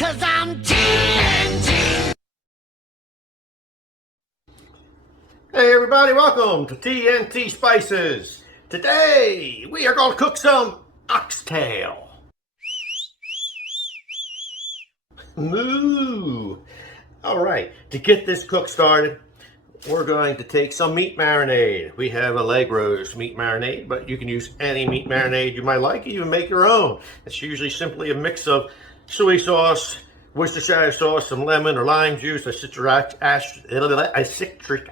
'cause I'm TNT. Hey everybody, welcome to TNT Spices. Today we are going to cook some oxtail. Moo! Alright, to get this cook started, we're going to take some meat marinade. We have a leg roast meat marinade, but you can use any meat marinade you might like. You can make your own. It's usually simply a mix of soy sauce, Worcestershire sauce, some lemon or lime juice, a citric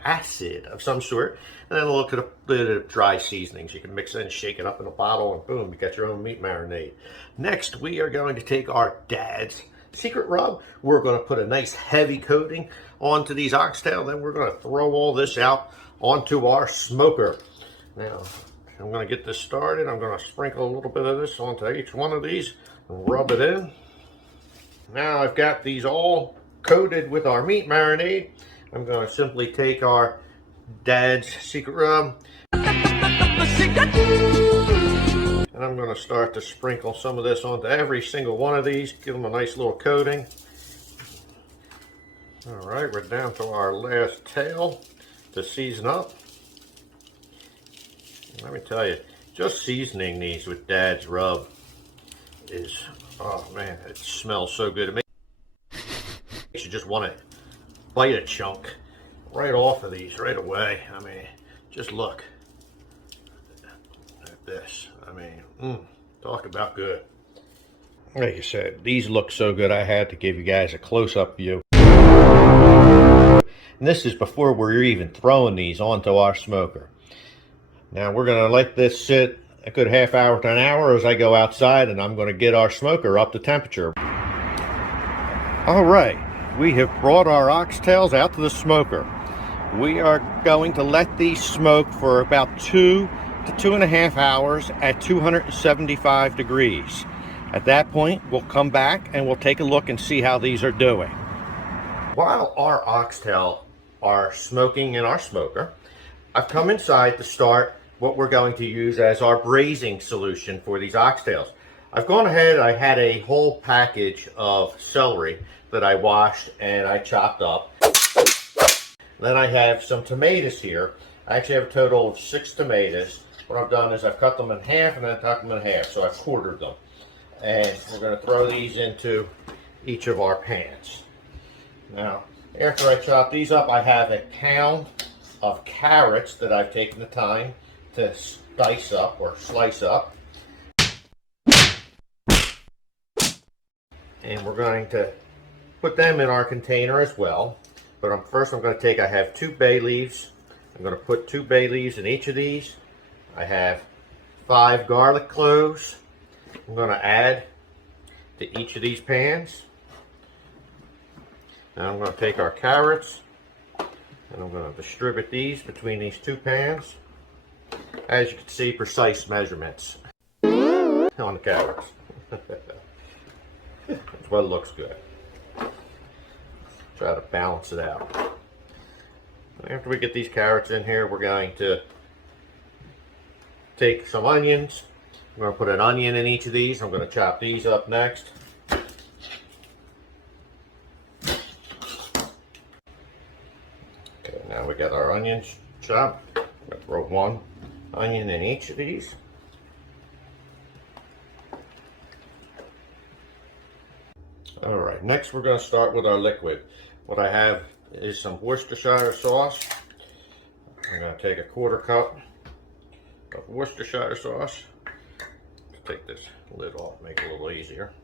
acid of some sort, and then a little bit of dry seasonings. You can mix it and shake it up in a bottle, and boom, you got your own meat marinade. Next, we are going to take our dad's secret rub. We're going to put a nice heavy coating onto these oxtail. Then we're going to throw all this out onto our smoker. Now, I'm going to get this started. I'm going to sprinkle a little bit of this onto each one of these and rub it in. Now I've got these all coated with our meat marinade. I'm going to simply take our dad's secret rub and I'm going to start to sprinkle some of this onto every single one of these, give them a nice little coating. Alright, we're down to our last tail to season up. Let me tell you, just seasoning these with dad's rub is, oh man, it smells so good. It makes you just want to bite a chunk right off of these right away. I mean, just look at this. I mean, talk about good. Like I said, these look so good, I had to give you guys a close-up view. And this is before we're even throwing these onto our smoker. Now we're going to let this sit a good half hour to an hour as I go outside, and I'm going to get our smoker up to temperature. All right, we have brought our oxtails out to the smoker. We are going to let these smoke for about 2 to 2.5 hours at 275 degrees. At that point, we'll come back and we'll take a look and see how these are doing. While our oxtail are smoking in our smoker, I've come inside to start what we're going to use as our braising solution for these oxtails. I've gone ahead, I had a whole package of celery that I washed and I chopped up. Then I have some tomatoes here. I actually have a total of 6 tomatoes. What I've done is I've cut them in half and then cut them in half, so I've quartered them. And we're going to throw these into each of our pans. Now, after I chop these up, I have a pound of carrots that I've taken the time to slice up. And we're going to put them in our container as well. But first I'm going to take, I have 2 bay leaves. I'm going to put 2 bay leaves in each of these. I have 5 garlic cloves. I'm going to add to each of these pans. Now I'm going to take our carrots and I'm going to distribute these between these 2 pans. As you can see, precise measurements on the carrots. That's what looks good. Try to balance it out. After we get these carrots in here, we're going to take some onions. I'm going to put an onion in each of these. I'm going to chop these up next. Okay, now we got our onions chopped. I'm going to throw 1 onion in each of these. Alright, next we're going to start with our liquid. What I have is some Worcestershire sauce. I'm going to take a 1/4 cup of Worcestershire sauce. Let's take this lid off, make it a little easier.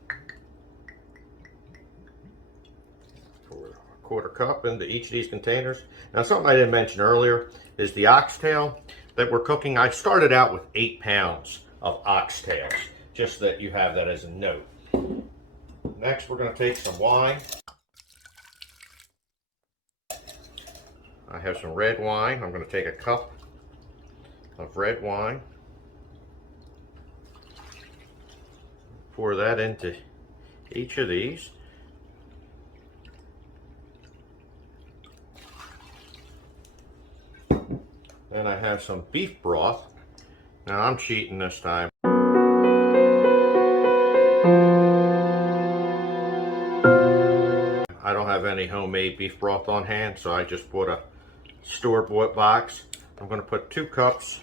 Pour a 1/4 cup into each of these containers. Now, something I didn't mention earlier is the oxtail that we're cooking. I started out with 8 pounds of oxtails, just that you have that as a note. Next, we're going to take some wine. I have some red wine. I'm going to take a cup of red wine. Pour that into each of these. Then I have some beef broth. Now I'm cheating this time. don't have any homemade beef broth on hand, so I just bought a store-bought box. I'm going to put 2 cups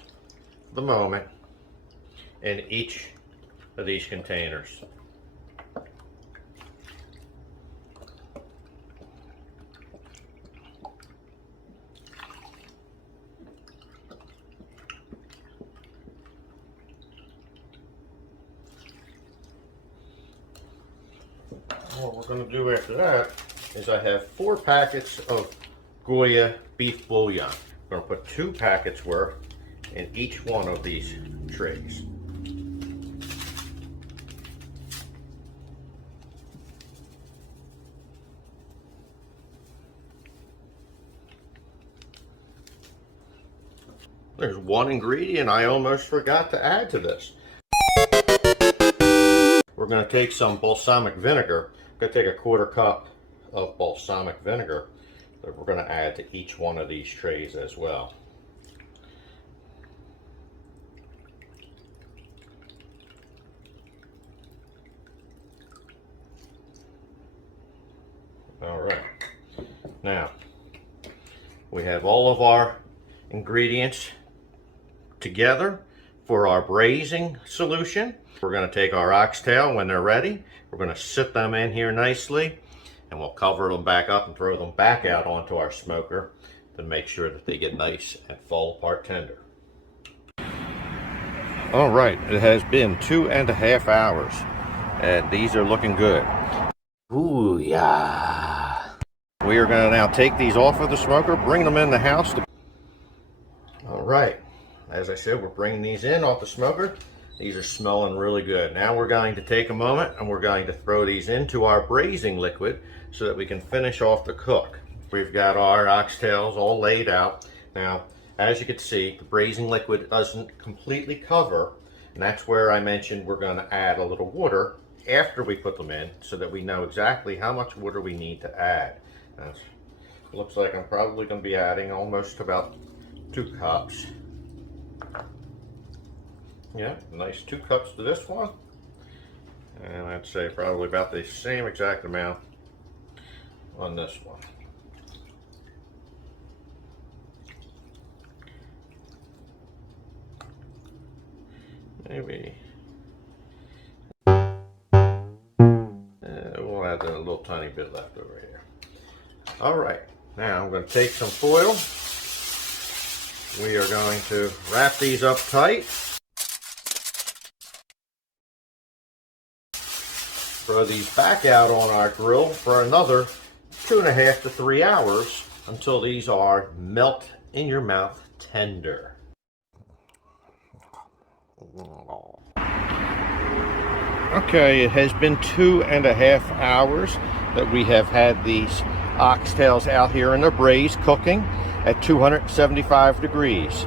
for the moment in each of these containers. What we're going to do after that is I have 4 packets of Goya beef bouillon. I'm going to put 2 packets worth in each one of these trays. There's one ingredient I almost forgot to add to this. We're going to take some balsamic vinegar. I'm going to take a 1/4 cup of balsamic vinegar that we're going to add to each one of these trays as well. All right. Now, we have all of our ingredients together for our braising solution. We're going to take our oxtail when they're ready. We're going to sit them in here nicely, and we'll cover them back up and throw them back out onto our smoker to make sure that they get nice and fall apart tender. All right, it has been 2.5 hours, and these are looking good. Ooh, yeah. We are going to now take these off of the smoker, bring them in the house. All right, as I said, we're bringing these in off the smoker. These are smelling really good. Now we're going to take a moment and we're going to throw these into our braising liquid so that we can finish off the cook. We've got our oxtails all laid out. Now, as you can see, the braising liquid doesn't completely cover, and that's where I mentioned we're going to add a little water after we put them in so that we know exactly how much water we need to add. Now, it looks like I'm probably going to be adding almost about 2 cups. Yeah, nice 2 cups to this one, and I'd say probably about the same exact amount on this one. Maybe we'll add a little tiny bit left over here. All right, now I'm going to take some foil. We are going to wrap these up tight. Throw these back out on our grill for another 2.5 to 3 hours until these are melt in your mouth tender. Okay, it has been 2.5 hours that we have had these oxtails out here in the braise cooking at 275 degrees.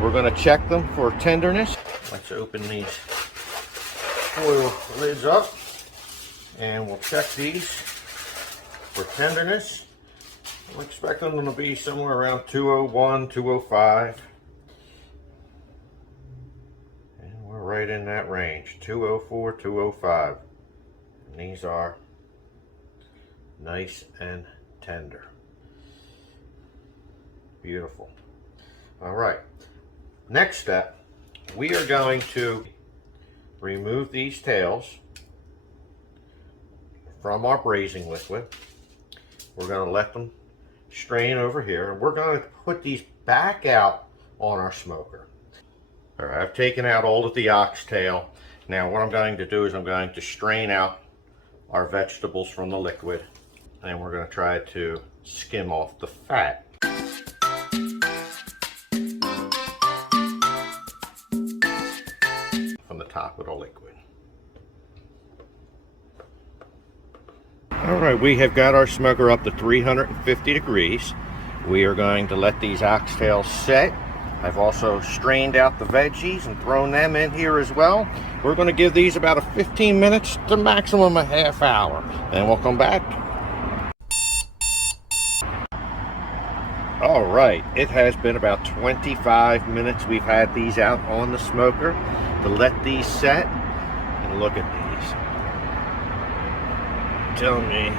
We're going to check them for tenderness. Let's open these foil lids up. And we'll check these for tenderness. I'm expecting them to be somewhere around 201, 205. And we're right in that range, 204, 205. And these are nice and tender. Beautiful. All right, next step, we are going to remove these tails from our braising liquid. We're going to let them strain over here, and we're going to put these back out on our smoker. All right, I've taken out all of the oxtail. Now what I'm going to do is I'm going to strain out our vegetables from the liquid, and we're going to try to skim off the fat. From the top of the liquid. All right, we have got our smoker up to 350 degrees. We are going to let these oxtails set. I've also strained out the veggies and thrown them in here as well. We're going to give these about a 15 minutes to maximum a half hour. Then we'll come back. All right, it has been about 25 minutes. We've had these out on the smoker to let these set. And look at these. Tell me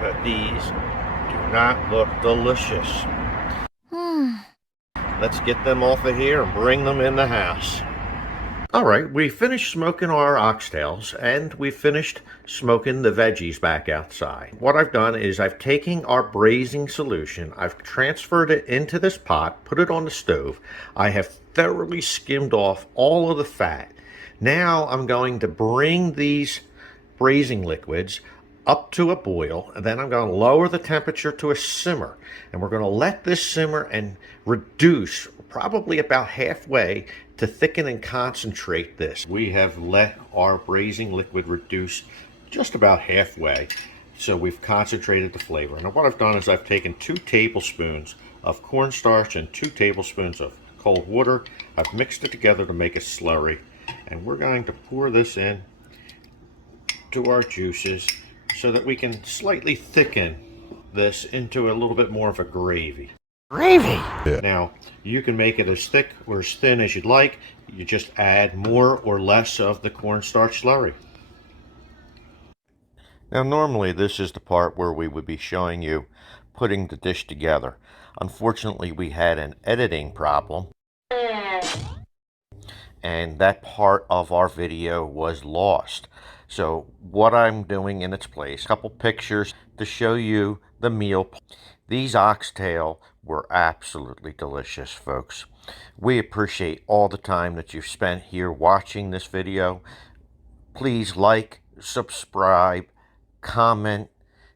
but these do not look delicious. Let's get them off of here and bring them in the house. All right, we finished smoking our oxtails and we finished smoking the veggies back outside. What I've done is I've taken our braising solution, I've transferred it into this pot, put it on the stove. I have thoroughly skimmed off all of the fat. Now I'm going to bring these braising liquids up to a boil, and then I'm going to lower the temperature to a simmer, and we're going to let this simmer and reduce probably about halfway to thicken and concentrate this. We have let our braising liquid reduce just about halfway, so we've concentrated the flavor. And what I've done is I've taken 2 tablespoons of cornstarch and 2 tablespoons of cold water. I've mixed it together to make a slurry, and we're going to pour this in to our juices so that we can slightly thicken this into a little bit more of a gravy. Gravy! Now, you can make it as thick or as thin as you'd like. You just add more or less of the cornstarch slurry. Now, normally this is the part where we would be showing you putting the dish together. Unfortunately, we had an editing problem, and that part of our video was lost. So what I'm doing in its place, a couple pictures to show you the meal. These oxtail were absolutely delicious, folks. We appreciate all the time that you've spent here watching this video. Please like, subscribe, comment,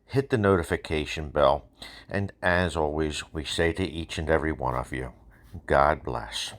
hit the notification bell. And as always, we say to each and every one of you, God bless.